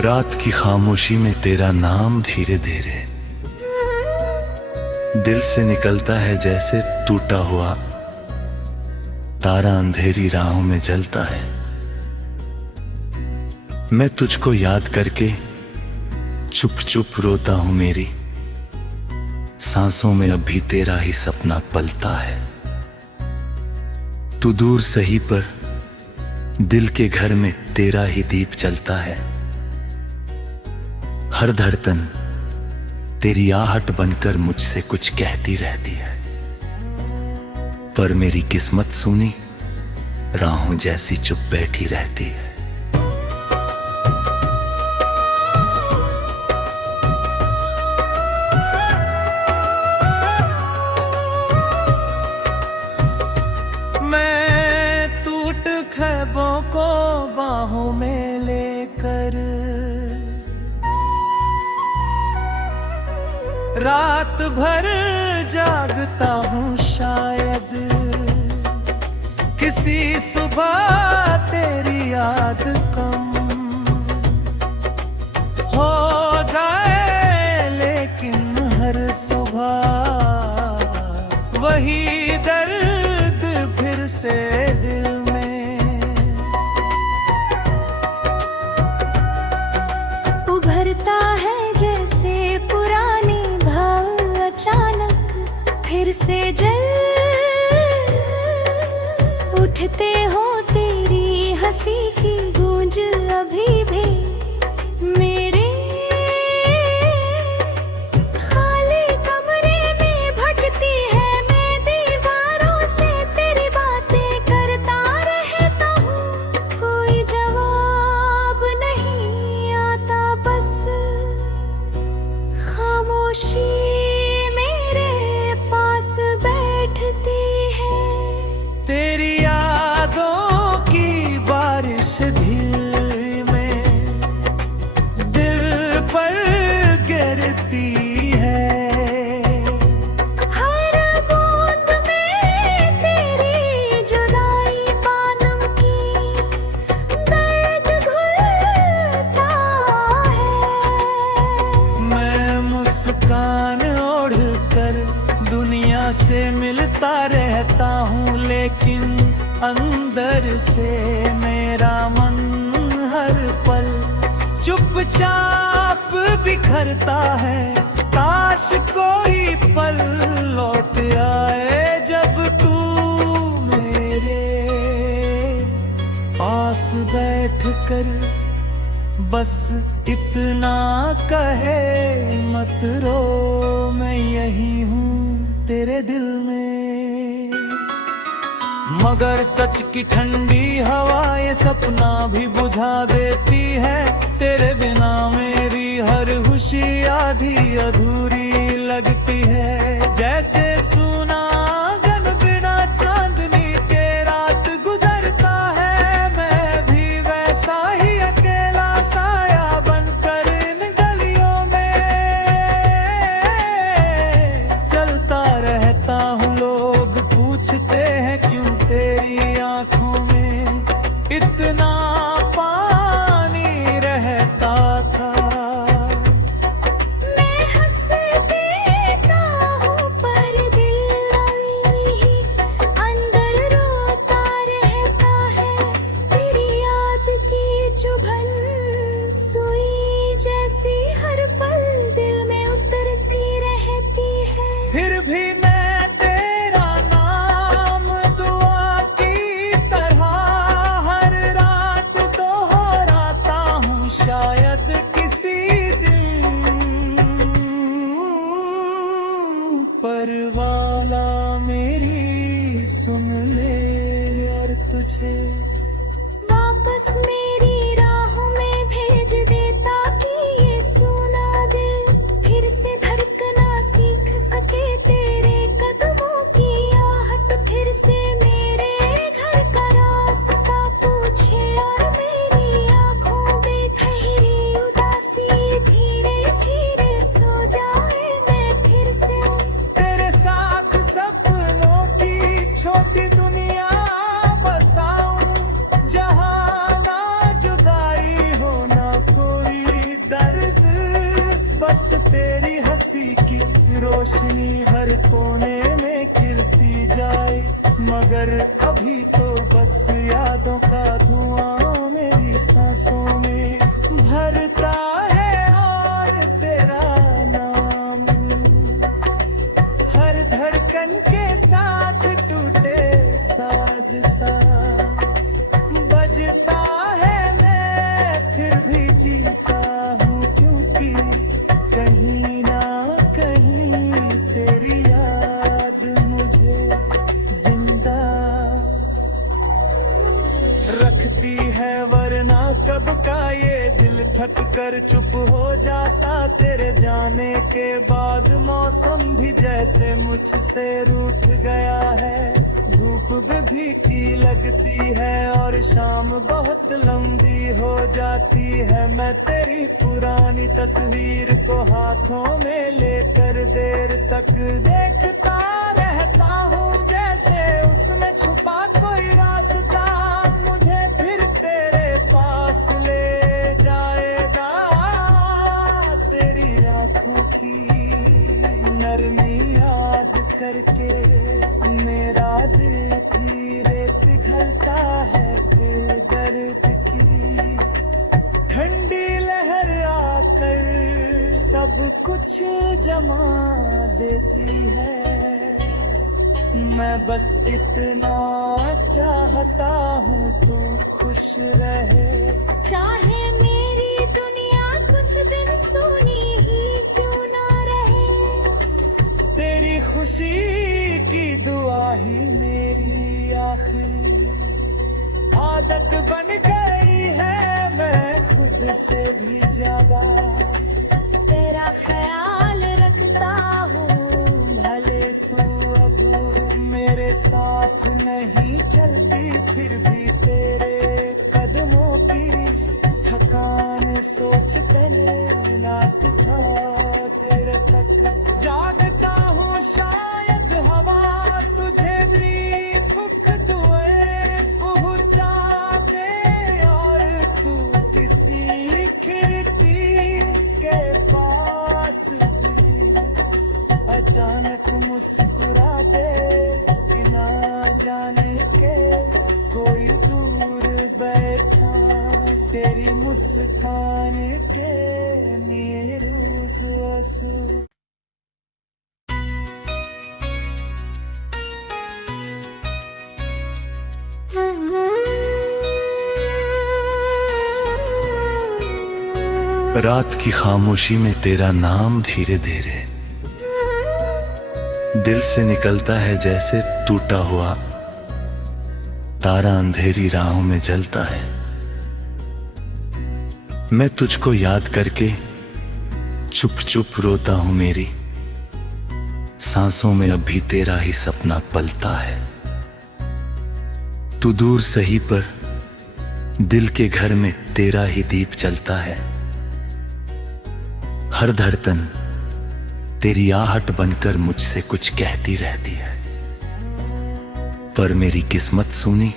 रात की खामोशी में तेरा नाम धीरे धीरे दिल से निकलता है, जैसे टूटा हुआ तारा अंधेरी राहों में जलता है। मैं तुझको याद करके चुप चुप रोता हूं, मेरी सांसों में अभी तेरा ही सपना पलता है। तू दूर सही पर दिल के घर में तेरा ही दीप जलता है। हर धड़कन तेरी आहट बनकर मुझसे कुछ कहती रहती है, पर मेरी किस्मत सुनी राहों जैसी चुप बैठी रहती है। मैं टूट ख्वाबों को बाहों में लेकर रात भर जागता हूँ, शायद किसी सुबह तेरी याद कम हो जाए, लेकिन हर सुबह वही दर्द फिर से दिल में उभरता है, जैसे पुरानी भाव अचानक फिर से जल उठते हो। तेरी हंसी की गूंज अभी भी मेरे खाली कमरे में भटकती है। मैं दीवारों से तेरी बातें करता रहता हूँ, कोई जवाब नहीं आता, बस खामोशी मेरे पास बैठती है। तेरी यादों की बारिश दिल में दिल पर गिरती है। हर बूंद में तेरी जुदाई पानम की दर्द घुलता है। मैं मुस्कान ओढ़ कर दुनिया से मिलता रहता हूँ, लेकिन अंदर से मेरा मन हर पल चुपचाप बिखरता है। काश कोई पल लौट आए जब तू मेरे पास बैठ कर बस इतना कहे, मत रो, मैं यही हूँ तेरे दिल में। मगर सच की ठंडी हवा ये सपना भी बुझा देती है। तेरे बिना मेरी हर खुशी आधी अधूरी लगती है। जैसे सूना आंगन बिना चांदनी के रात गुजरता है, मैं भी वैसा ही अकेला साया बनकर इन गलियों में चलता रहता हूँ। लोग पूछते हैं क्यों तेरी आंखों में इतना पानी रहता था। मैं हंस देता हूँ पर दिल अभी अंदर रोता रहता है। तेरी याद की चुभन सुई जैसी हर पल दिल में उतरती रहती है। फिर भी मैं तेरा नाम दुआ की तरह हर रात दोहराता हूँ, शायद किसी दिन पर वाला मेरी सुन ले और तुझे वापस मेरी राहों में भेज देता कि ये सूना दिल फिर से धड़कना सीख सके। तेरे कदमों की आहट फिर से मेरे घर का रास्ता पूछे, और मेरी आंखों में ठहरी उदासी धीरे धीरे सो जाए। मैं फिर से तेरे साथ सपनों की छोटी दुनिया बसाऊं, तेरी हंसी की रोशनी हर कोने में खिलती जाए, मगर अभी तो बस यादों का धुआं मेरी सांसों में भरता है और तेरा नाम हर धड़कन के साथ टूटे साज सा बजता है। मैं फिर भी जीता हूँ क्योंकि कहीं ना कहीं तेरी याद मुझे जिंदा रखती है, वरना कब का ये दिल थक कर चुप हो जाता। तेरे जाने के बाद मौसम भी जैसे मुझसे रूठ गया है, धूप भी की लगती है और शाम बहुत लंबी हो जाती है। मैं तेरी पुरानी तस्वीर को हाथों में लेकर देर तक देखता रहता हूँ, जैसे उसमें छुपा कोई रास्ता मुझे फिर तेरे पास ले जाएगा। तेरी आंखों की नरमी याद करके मेरा दिल धीरे पिघलता है, फिर दर्द की ठंडी लहर आकर सब कुछ जमा देती है। मैं बस इतना चाहता हूँ तू खुश रहे, चाहे मेरी दुनिया कुछ दिन सुनी ही क्यों ना रहे। तेरी खुशी की दुआ ही मेरी आखिरी आदत बन गई है, मैं खुद से भी ज्यादा तेरा ख्याल रखता हूँ, भले तू अब मेरे साथ नहीं चलती, फिर भी तेरे कदमों की थकान सोच कर रात था देर तक जागता हूँ। शायद हवा तुझे भी फूंक दुए पहुँचा दे और तू किसी खिड़की के पास भी अचानक मुस्कुरा दे, बिना जाने के कोई दूर बैठा तेरी मुस्कान के नीरूस आंसू। रात की खामोशी में तेरा नाम धीरे धीरे दिल से निकलता है, जैसे टूटा हुआ तारा अंधेरी राहों में जलता है। मैं तुझको याद करके चुप चुप रोता हूं, मेरी सांसों में अभी तेरा ही सपना पलता है। तू दूर सही पर दिल के घर में तेरा ही दीप जलता है। हर धड़कन तेरी आहट बनकर मुझसे कुछ कहती रहती है, पर मेरी किस्मत सूनी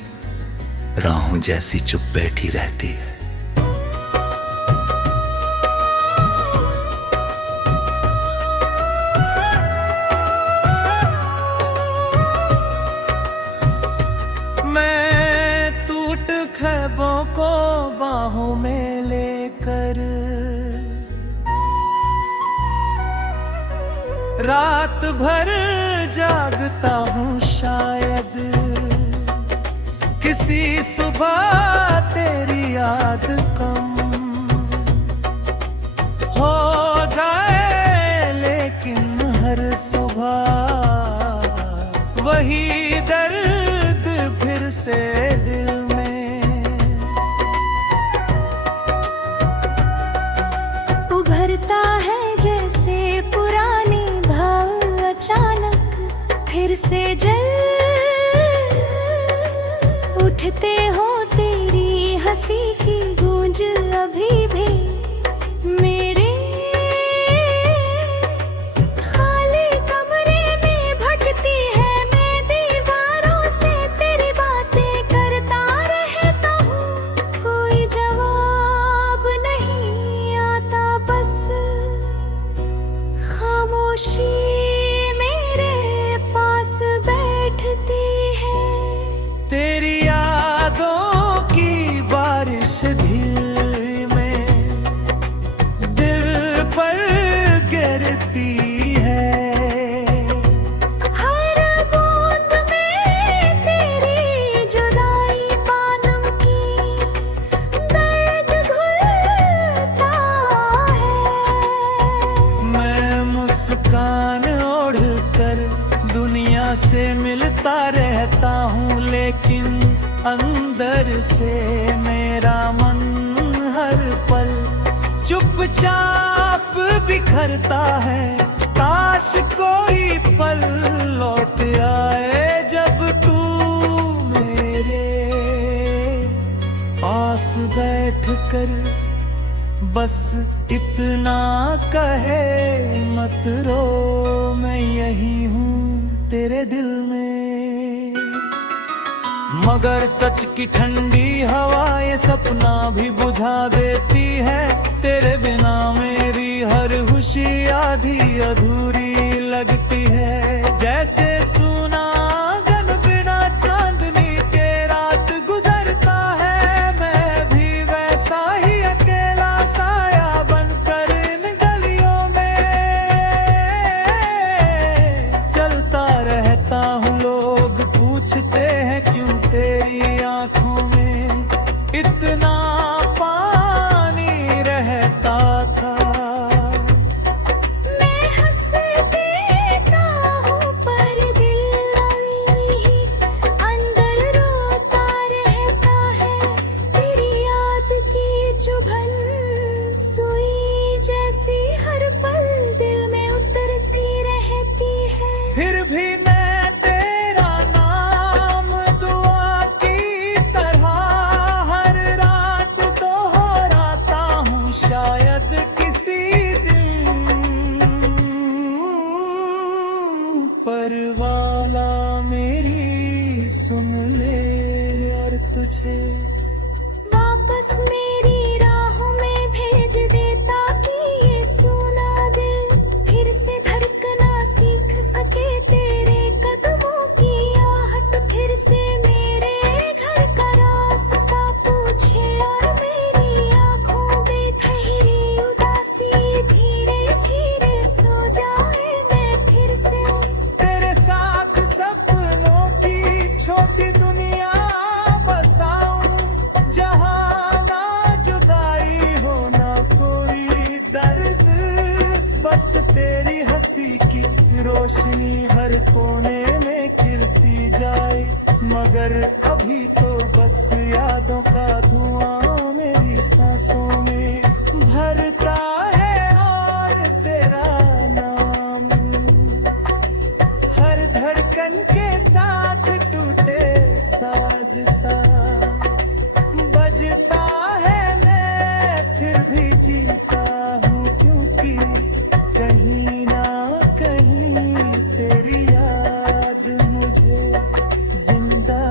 राहों जैसी चुप बैठी रहती है। मैं टूट ख्वाबों को बाहों में लेकर रात भर जागता हूँ, शायद किसी सुबह तेरी याद कम हो जाए, लेकिन हर सुबह वही दर्द फिर से दिल में उभरता है, जैसे पुरानी भाव अचानक फिर से जल उठते हो। तेरी हंसी की गूंज अभी भी मेरे खाली कमरे में भटकती है। मैं दीवारों से तेरी बातें करता रहता हूँ, कोई जवाब नहीं आता, बस खामोशी मेरे पास बैठती है। तेरी यादों की बारिश दिल में दिल पर गिरती है। हर बूंद में तेरी जुदाई पानम की दर्द घुलता है। मैं मुस्कान ओढ़ कर दुनिया से मिलता रहता हूँ, लेकिन अंदर से मेरा मन हर पल चुपचाप बिखरता है। काश कोई पल लौट आए जब तू मेरे पास बैठ कर बस इतना कहे मत रो, मैं यही हूँ तेरे दिल में। मगर सच की ठंडी हवा ये सपना भी बुझा देती है। तेरे बिना मेरी हर खुशी आधी अधूरी लगती है। जैसे सूना आंगन बिना चांदनी के रात गुजरता है, मैं भी वैसा ही अकेला साया बनकर इन गलियों में चलता रहता हूँ। लोग पूछते हैं क्यों तेरी आंखों में इतना पानी रहता था। मैं हंस देता हूँ पर दिल अभी अंदर रोता रहता है। तेरी याद की चुभन सुई जैसी हर पल दिल में उतरती रहती है। फिर भी मैं तेरा नाम दुआ की तरह हर रात दोहराता हूँ। शायद किसी दिन पर वाला मेरी सुन ले और तुझे वापस मेरी राहों में भेज देता कि ये सूना दिल फिर से धड़कना सीख सके। तेरे कदमों की आहट फिर से मेरे घर का रास्ता पूछे, और मेरी आंखों में ठहरी उदासी धीरे धीरे सो जाए। मैं फिर से तेरे साथ सपनों की छोटी दुनिया बसाऊं, जहां ना जुदाई हो ना कोई दर्द, बस तेरी हंसी की रोशनी हर कोने में खिलती जाए। मगर अभी तो बस यादों का धुआं मेरी सांसों में भरता है, और तेरा नाम हर धड़कन के साथ टूटे साज सा बजता है। मैं फिर भी जीता हूँ क्योंकि कहीं ना कहीं तेरी याद मुझे जिंदा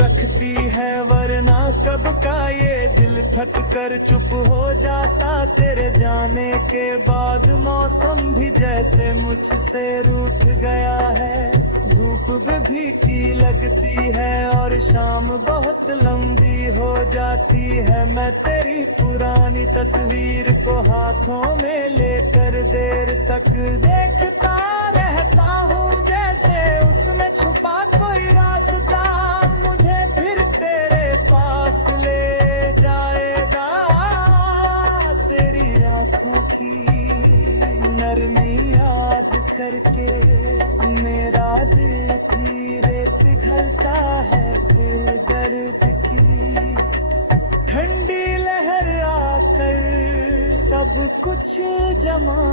रखती है। वरना कब का ये दिल थक कर चुप हो जाता। तेरे जाने के बाद मौसम भी जैसे मुझसे रूठ गया है। धूप भी की लगती है और शाम बहुत लंबी हो जाती है। मैं तेरी पुरानी तस्वीर को हाथों में लेकर देर तक देखता रहता हूँ, जैसे उसमें छुपा कोई रास्ता मुझे फिर तेरे पास ले जाएगा। तेरी आंखों की नरमी याद करके मेरा दिल धीरे पिघलता है। फिर दर्द की ठंडी लहर आकर सब कुछ जमा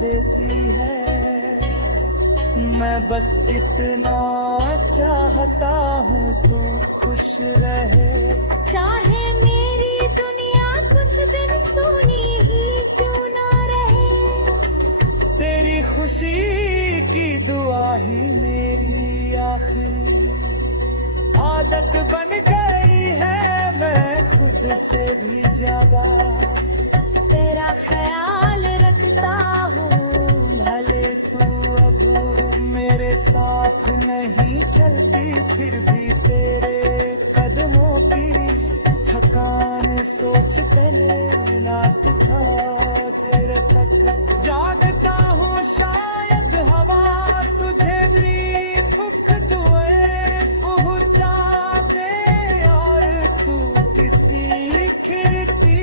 देती है। मैं बस इतना चाहता हूँ तू खुश रहे। चाहे मेरी दुनिया कुछ दिन सुनी ही क्यों ना रहे। तेरी खुशी की दुआ ही मेरी आखिरी आदत बन गई है। मैं खुद से भी ज्यादा तेरा ख्याल रख नहीं चलती फिर भी तेरे कदमों की थकान सोच कर नाच था देर तक जागता हूँ शायद हवा तुझे भी फूंक दुए पहुँचा दे और तू किसी खिड़की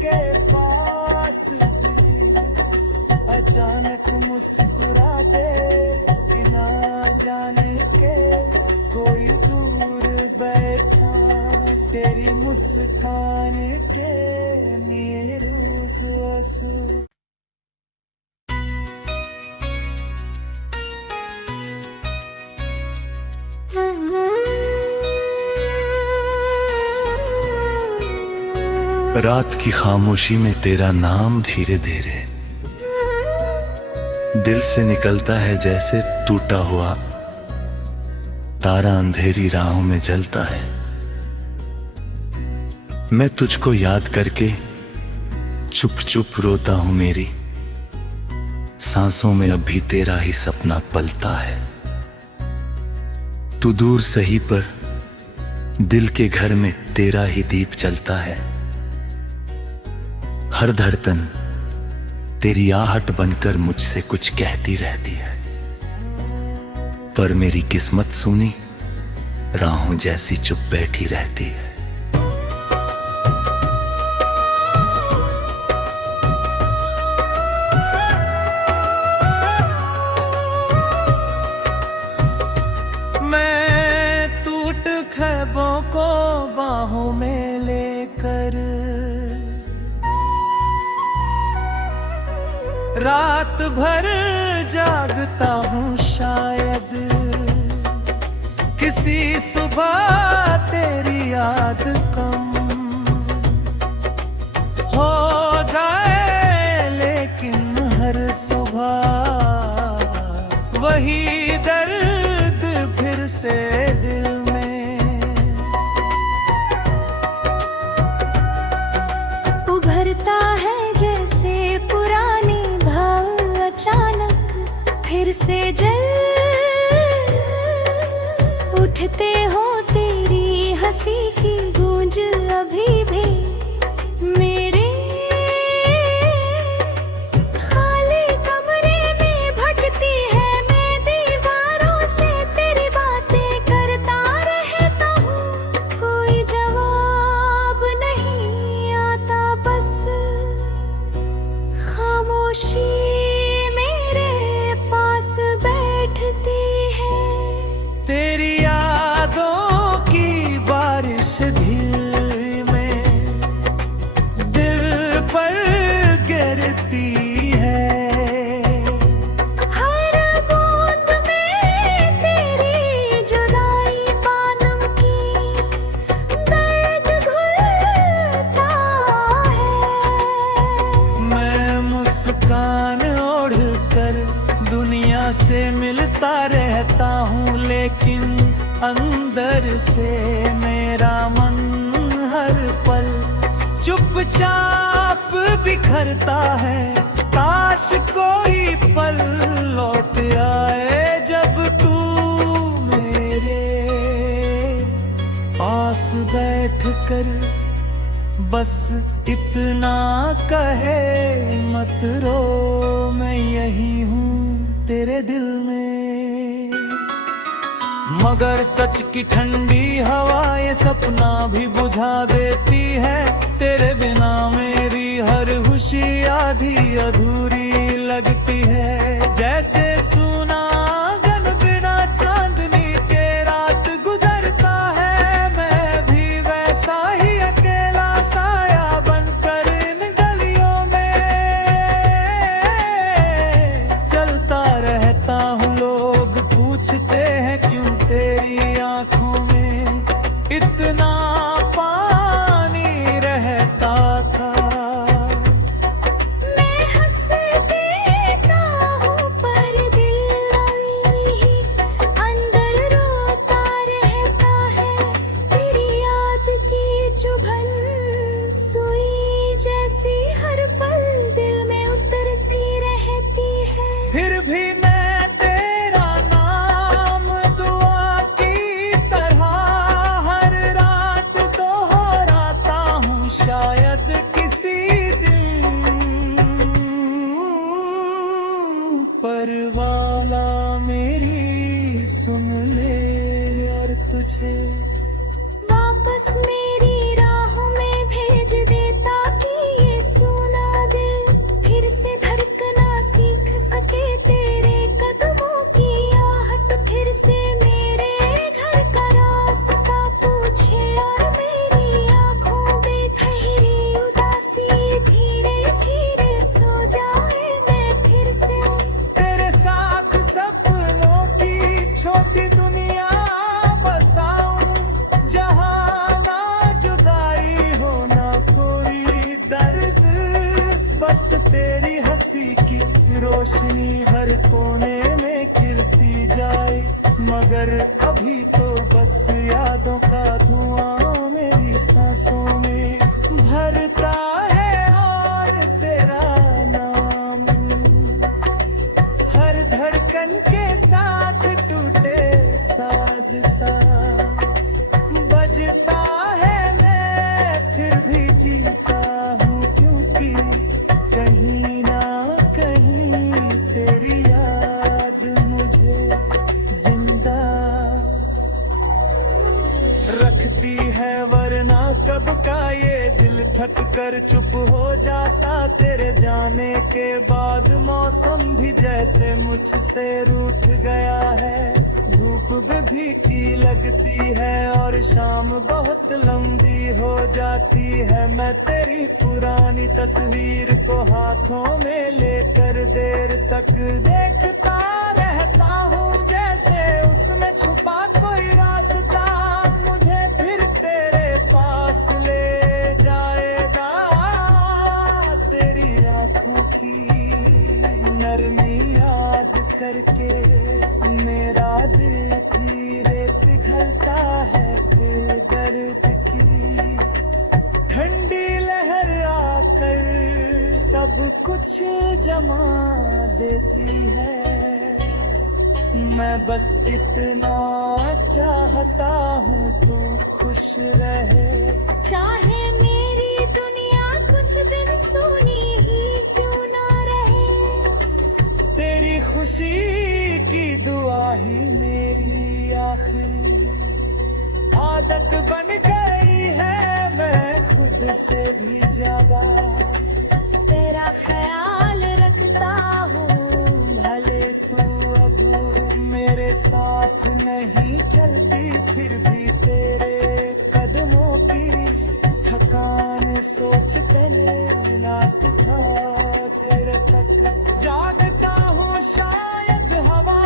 के पास भी अचानक मुस्कुरा दे बिना जाने के कोई दूर बैठा तेरी मुस्कान के मेरे आंसू रात की खामोशी में तेरा नाम धीरे धीरे दिल से निकलता है जैसे टूटा हुआ तारा अंधेरी राहों में जलता है। मैं तुझको याद करके चुप चुप रोता हूं, मेरी सांसों में अभी तेरा ही सपना पलता है। तू दूर सही पर दिल के घर में तेरा ही दीप जलता है। हर धड़कन तेरी आहट बनकर मुझसे कुछ कहती रहती है, पर मेरी किस्मत सुनी राहों जैसी चुप बैठी रहती है। मैं टूट ख्वाबों को बाहों में लेकर रात भर जागता हूँ, शायद किसी सुबह तेरी याद कम हो जाए, लेकिन हर सुबह वही दर्द फिर से दिल में उभरता है जैसे पुरानी भाव अचानक फिर से जल उठते हो। तेरी हंसी की गूंज अभी भी मेरे खाली कमरे में भटकती है। मैं दीवारों से तेरी बातें करता रहता हूँ, कोई जवाब नहीं आता, बस खामोशी मेरे पास बैठती है। तेरी यादों की बारिश दिल में दिल पर गिरती है। हर बूंद में तेरी जुदाई पानम की दर्द घुलता है। मैं मुस्कान ओढ़ कर दुनिया से मिलता रहता हूँ, लेकिन अंदर से मेरा मन हर पल चुपचाप बिखरता है। काश कोई पल लौट आए जब तू मेरे पास बैठ कर बस इतना कहे मत रो, मैं यही हूँ तेरे दिल में। मगर सच की ठंडी हवा ये सपना भी बुझा देती है। तेरे बिना मेरी हर खुशी आधी अधूरी लगती है। जैसे सूना आंगन बिना चांदनी के रात गुजरता है, मैं भी वैसा ही अकेला साया बनकर इन गलियों में चलता रहता हूँ। लोग पूछते हैं क्यों तेरी आंखों में इतना पानी रहता था। मैं हंस देता हूँ पर दिल अभी अंदर रोता रहता है। तेरी याद की चुभन सुई जैसी हर पल दिल में उतरती रहती है। फिर भी मैं तेरा नाम तुझे। वापस मेरी राहों में भेज दे ताकि ये सूना दिल फिर से धड़कना सीख सके तेरे कदमों की आहट फिर से मेरे घर का रास्ता पूछे और मेरी आंखों में ठहरी उदासी धीरे धीरे सो जाए मैं फिर से। तेरे साथ सपनों की छोटी दुनिया बसाऊं, जहां ना जुदाई हो ना कोई दर्द, बस तेरी हंसी की रोशनी हर कोने में खिलती जाए। मगर अभी तो बस यादों का धुआं मेरी सांसों में भरता है और तेरा नाम हर धड़कन के साथ टूटे साज सा बजता है। मैं फिर भी जीता हूँ क्योंकि कहीं ना कहीं तेरी याद मुझे जिंदा रखती है। वरना कब का ये दिल थक कर चुप हो जाता तेरे जाने के बाद। मौसम भी जैसे मुझसे रूठ गया है, धूप भी की लगती है और शाम बहुत लंबी हो जाती है। मैं तेरी पुरानी तस्वीर को हाथों में लेकर देर तक देखता रहता हूँ, जैसे उसमें छुपा कोई रास्ता मुझे फिर तेरे पास ले जाएगा। तेरी आंखों की नरमी याद करके मेरा दिल धीरे पिघलता है फिर दर्द की ठंडी लहर आकर सब कुछ जमा देती है। मैं बस इतना चाहता हूँ तू खुश रहे, चाहे मेरी दुनिया कुछ दिन सुनी ही क्यों ना रहे। तेरी खुशी की दुआ ही मेरी आखिरी आदत बन गई है। मैं खुद से भी ज्यादा तेरा ख्याल रखता हूँ भले तू अब मेरे साथ नहीं चलती, फिर भी तेरे कदमों की थकान सोच कर रात था देर तक जागता हूँ। शायद हवा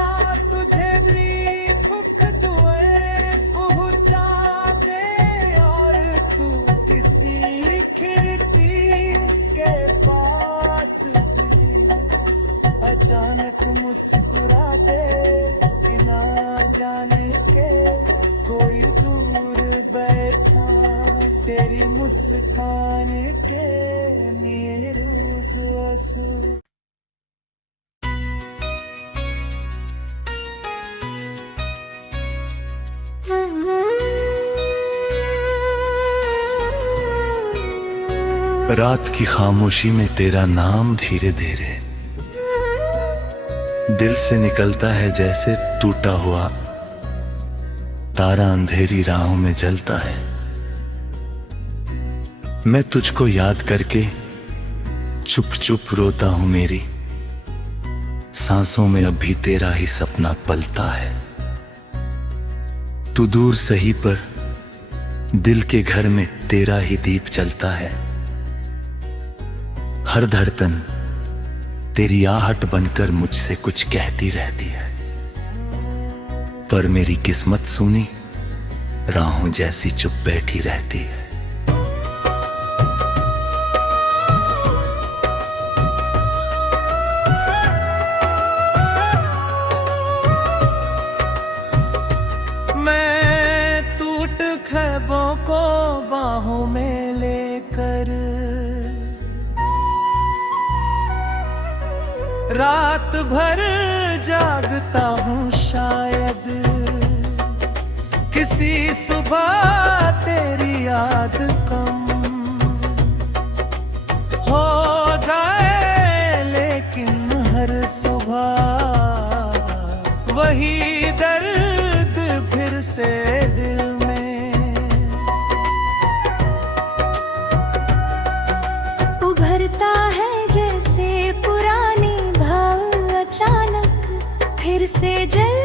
तुझे भी फूंक दुए पहुँचा दे और तू किसी खिड़की के पास भी अचानक मुस्कुरा दे बिना जाने के कोई दूर बैठा। तेरी मुस्कान के लिए रोज आंसू रात की खामोशी में तेरा नाम धीरे धीरे दिल से निकलता है, जैसे टूटा हुआ तारा अंधेरी राहों में जलता है। मैं तुझको याद करके चुप चुप रोता हूं, मेरी सांसों में अभी तेरा ही सपना पलता है। तू दूर सही पर दिल के घर में तेरा ही दीप जलता है। हर धड़कन तेरी आहट बनकर मुझसे कुछ कहती रहती है, पर मेरी किस्मत सुनी राहों जैसी चुप बैठी रहती है। मैं टूट ख्वाबों को बाहों में लेकर रात भर जागता हूँ, शायद किसी सुबह तेरी याद कम हो जाए, लेकिन हर सुबह वही दर्द फिर से फिर से जल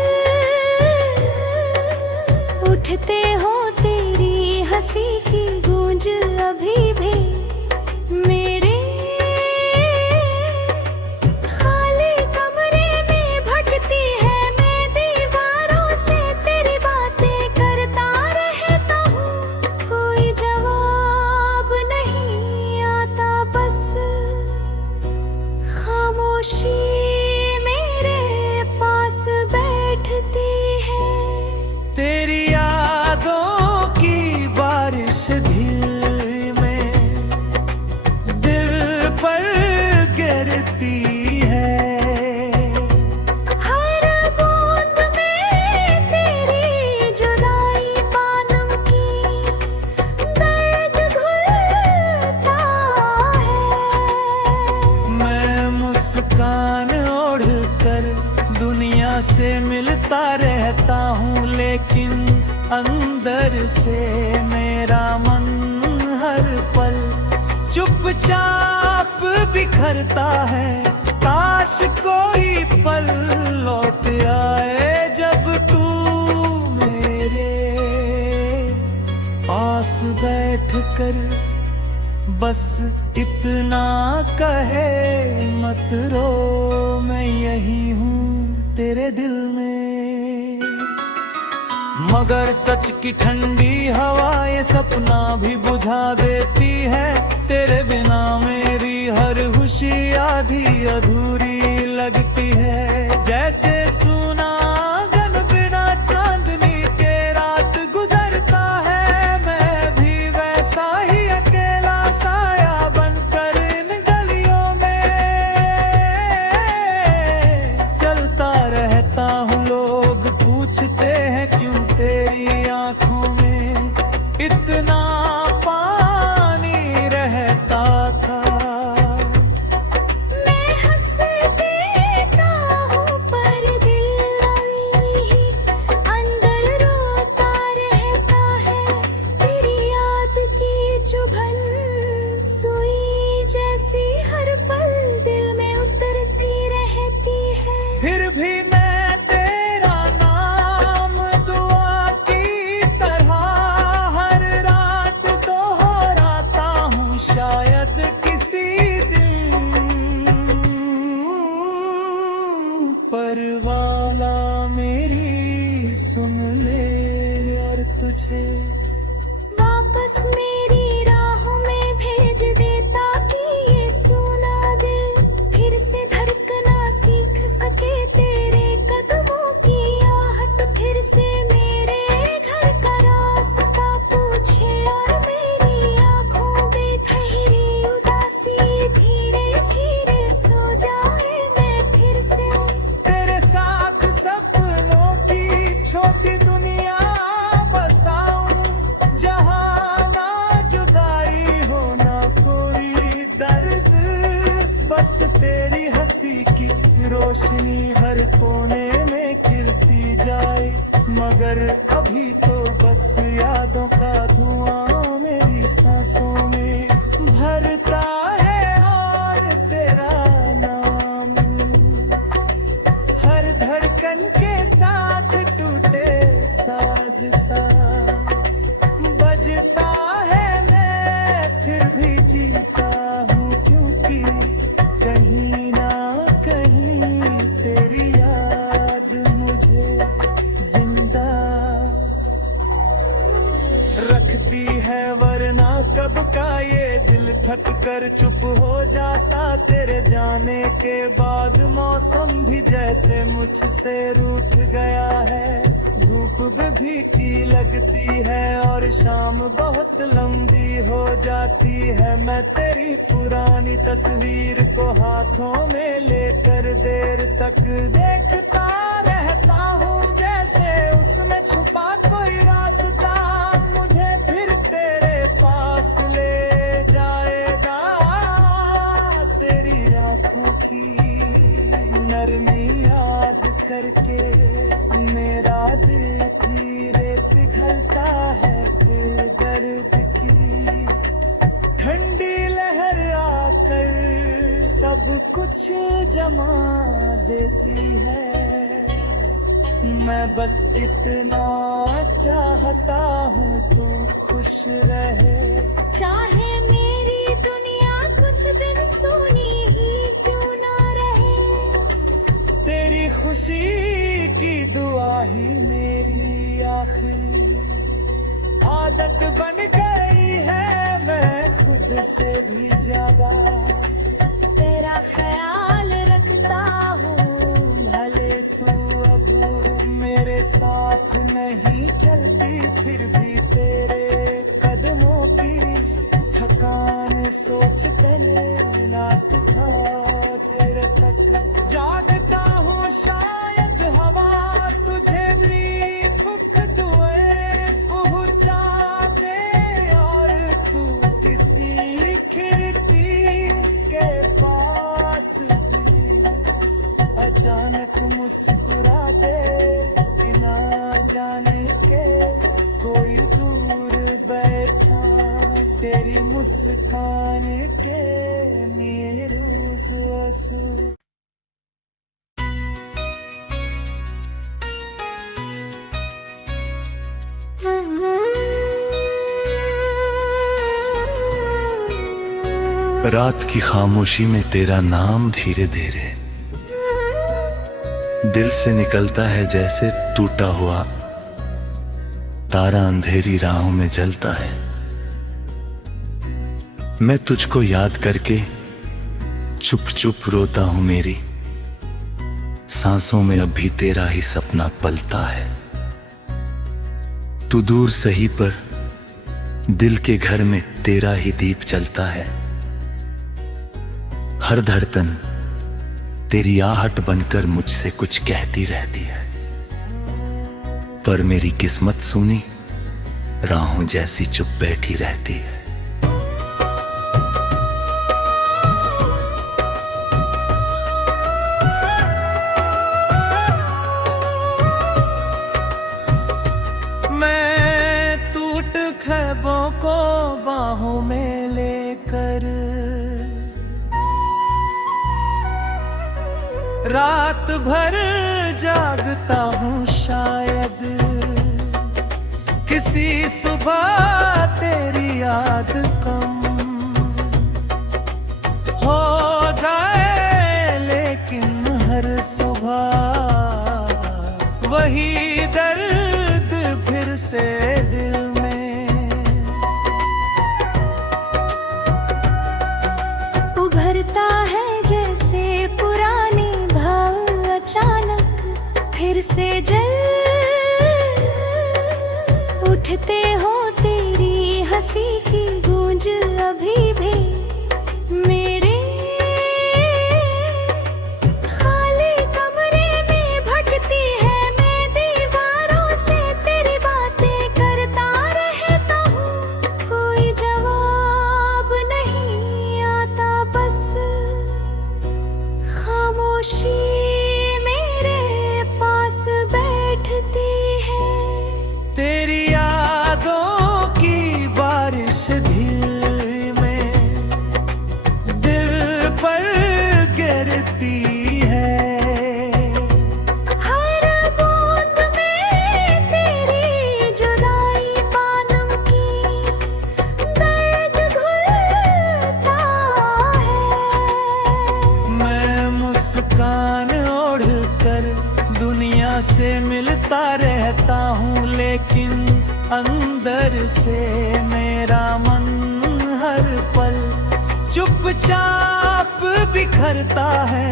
उठते हो तेरी हंसी की गूंज अभी भी मेरे खाली कमरे में भटकती है मैं दीवारों से तेरी बातें करता रहता हूँ कोई जवाब नहीं आता बस खामोशी मेरे पास बैठती है तेरी यादों की बारिश दिल में दिल पर गिरती है हर बूंद में तेरी जुदाई पानम की दर्द घुलता है मैं मुस्कान ओढ़ कर दुनिया से मिलता रहता हूँ लेकिन अंदर से मेरा मन हर पल चुपचाप बिखरता है काश कोई पल लौट आए जब तू मेरे पास बैठ कर बस इतना कहे मत रो मैं यही हूँ तेरे दिल में मगर सच की ठंडी हवा ये सपना भी बुझा देती है तेरे बिना मेरी हर खुशी आधी अधूरी लगती है जैसे सुना आंगन बिना चांदनी के रात गुजरता है मैं भी वैसा ही अकेला साया बनकर इन गलियों में चलता रहता हूँ लोग पूछते हैं क्यों तेरी आंखों में इतना पानी रहता था मैं हंस देता हूँ पर दिल अभी अंदर रोता रहता है तेरी याद की चुभन सुई जैसी हर पल दिल में उतरती रहती है फिर भी मैं तेरा नाम दुआ की तरह हर रात दोहराता हूँ शायद किसी दिन पर वाला मेरी सुन ले और तुझे वापस मेरी राहों में भेज देता कि ये सूना दिल फिर से धड़कना सीख सके तेरे कदमों की आहट फिर से मेरे घर का रास्ता पूछे और मेरी आंखों में ठहरी उदासी धीरे धीरे सो जाए मैं फिर से तेरे साथ सपनों की छोटी दुनिया बसाऊं जहां ना जुदाई हो ना कोई दर्द बस तेरी हंसी की रोशनी हर कोने में खिलती जाए मगर अभी तो बस यादों का धुआं मेरी सांसों में भरता है और तेरा नाम हर धड़कन के साथ टूटे साज सा बजता है मैं फिर भी जीता हूँ क्योंकि कहीं ना कहीं तेरी याद मुझे जिंदा रखती है वरना कब का ये दिल थक कर चुप हो जाता तेरे जाने के बाद मौसम भी जैसे मुझसे रूठ गया है धूप भी की लगती है और शाम बहुत लंबी हो जाती है मैं तेरी पुरानी तस्वीर को हाथों में लेकर देर तक देखता रहता हूँ जैसे उसमें छुपा कोई रास्ता मुझे फिर तेरे पास ले जाएगा तेरी आंखों की नरमी याद करके मेरा दिल धीरे पिघलता है फिर दर्द की ठंडी लहर आकर सब कुछ जमा देती है मैं बस इतना चाहता हूँ तू खुश रहे। चाहे मेरी दुनिया कुछ दिन सुनी ही क्यों ना रहे। तेरी खुशी की दुआ ही मेरी आखिरी आदत बन गई है, मैं खुद से भी ज्यादा तेरा ख्याल रखता हूँ। भले तू अब मेरे साथ नहीं चलती, फिर भी तेरे कदमों की थकान सोच कर रात था देर तक जागता हूँ। शायद हवा तुझे भी दुए पहुँचा दे और तू किसी खिड़की के पास भी अचानक मुस्कुरा दे, बिना जाने के कोई दूर बैठा तेरी मुस्कान के लिए रोज आंसू। रात की खामोशी में तेरा नाम धीरे धीरे दिल से निकलता है, जैसे टूटा हुआ तारा अंधेरी राहों में जलता है। मैं तुझको याद करके चुप चुप रोता हूं, मेरी सांसों में अभी तेरा ही सपना पलता है। तू दूर सही पर दिल के घर में तेरा ही दीप जलता है। हर धड़कन तेरी आहट बनकर मुझसे कुछ कहती रहती है, पर मेरी किस्मत सुनी राहों जैसी चुप बैठी रहती है। मैं टूट ख्वाबों को बाहों में लेकर रात भर जागता हूँ, शायद किसी सुबह तेरी याद कम हो जाए, लेकिन हर सुबह वही दर्द फिर से दिल में उभरता है जैसे पुराने भाव अचानक फिर से जल उठते हो। तेरी हंसी की गूंज अभी भी मेरे खाली कमरे में भटकती है। मैं दीवारों से तेरी बातें करता रहता हूँ, कोई जवाब नहीं आता, बस खामोशी मेरे पास बैठती है। तेरी यादों की बारिश दिल में दिल पर गिरती है। हर बूंद में तेरी जुदाई पानम की दर्द घुलता है। मैं मुस्कान ओढ़ कर दुनिया से मिलता रहता हूँ, लेकिन अंदर से मेरा मन हर पल चुपचाप बिखरता है।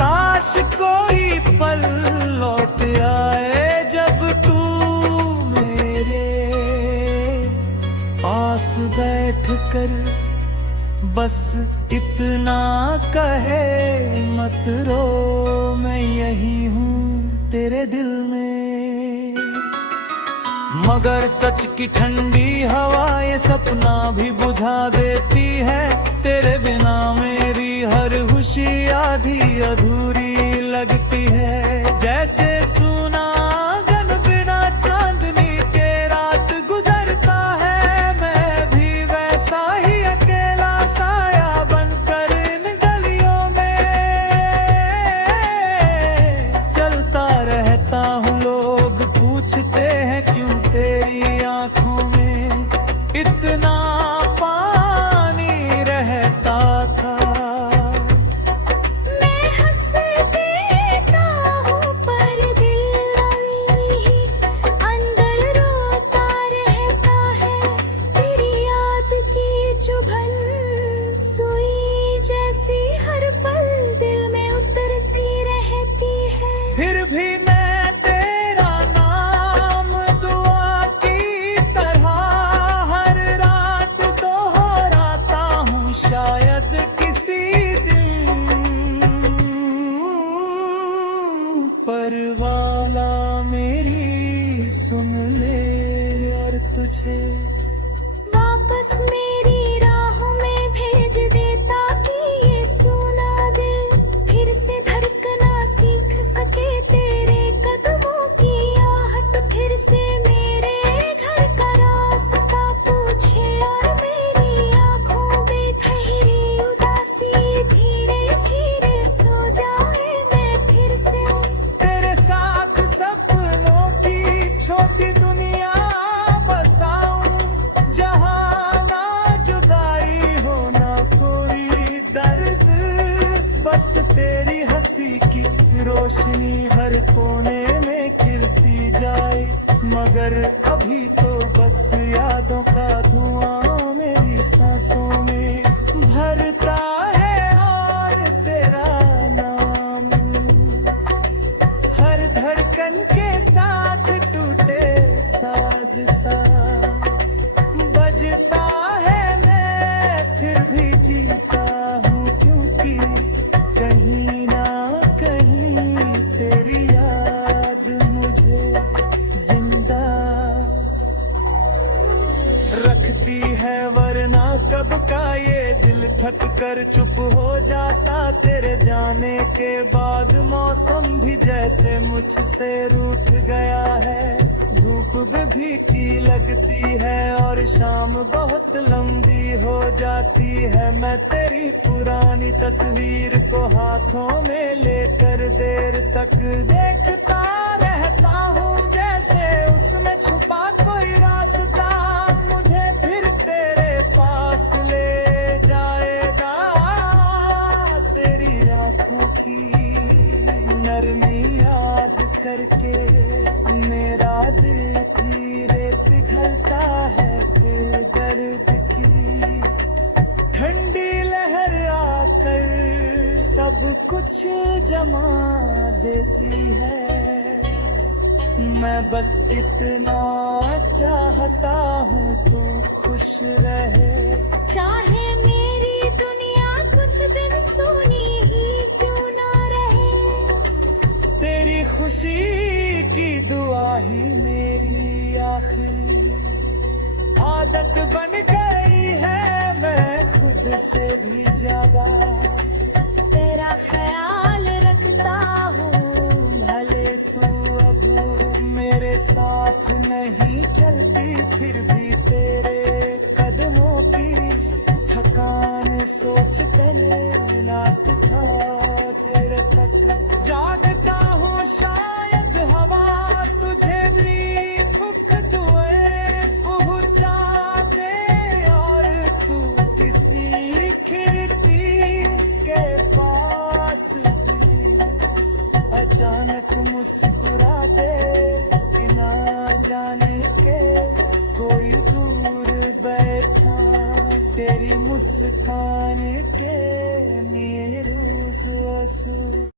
काश कोई पल लौट आए जब तू मेरे पास बैठ कर बस इतना कहे, मत रो मैं यही हूँ तेरे दिल में। मगर सच की ठंडी हवा ये सपना भी बुझा देती है। तेरे बिना मेरी हर खुशी आधी अधूरी लगती है। जैसे सूना गन बिना चांदनी के रात गुजरता है, मैं भी वैसा ही अकेला साया बनकर इन गलियों में चलता रहता हूँ। फिर भी मैं तेरा नाम दुआ की तरह हर रात दोहराता हूँ, शायद किसी दिन पर वाला मेरी सुन ले और तुझे वापस मेरी राहों में भेज दे, ताकि ये सूना दिल फिर से धड़कना सीख सके। तेरे कदमों की आहट फिर से मेरे घर का रास्ता पूछे, और मेरी आंखों में ठहरी उदासी धीरे धीरे सो जाए मैं फिर से। तेरे साथ सपनों की छोटी दुनिया बसाऊं, जहां ना जुदाई हो ना कोई दर्द, बस तेरी हंसी की रोशनी हर कोने में खिलती जाए। मगर अभी तो बस यादों का धुआं मेरी सांसों में भरता है, और तेरा नाम हर धड़कन के साथ टूटे साज सा बजता है। मैं फिर भी जीता हूँ, क्योंकि कहीं ना कहीं तेरी याद मुझे जिंदा रखती है। वरना कब का ये दिल थक कर चुप हो जाता, तेरे जाने के बाद मौसम भी जैसे मुझसे रूठ गया है। धूप भी की लगती है और शाम बहुत लंबी हो जाती है। मैं तेरी पुरानी तस्वीर को हाथों में लेकर देर तक देखता रहता हूँ, जैसे उसमें छुपा कोई रास्ता मुझे फिर तेरे पास ले जाएगा। तेरी आंखों की नरमी याद करके मेरा दिल धीरे पिघलता है, फिर दर्द की ठंडी लहर आकर सब कुछ जमा देती है। मैं बस इतना चाहता हूँ तू खुश रहे, चाहे मेरी दुनिया कुछ दिन सुनी ही क्यों ना रहे। तेरी खुशी की दुआ ही मेरी आखिरी आदत बन गई है, मैं खुद से भी ज्यादा तेरा ख्याल रखता हूँ, भले तू अब मेरे साथ नहीं चलती, फिर भी तेरे कदमों की थकान सोच कर नाच था तेरे तक जागता हूँ। शायद हवा तुझे भी फूक दुए पहुँचा दे, और तू किसी खिड़की के पास अचानक मुस्कुरा दे, बिना जाने के कोई दूर बैठा। तेरी मुस्कान के लिए रोज़ आंसू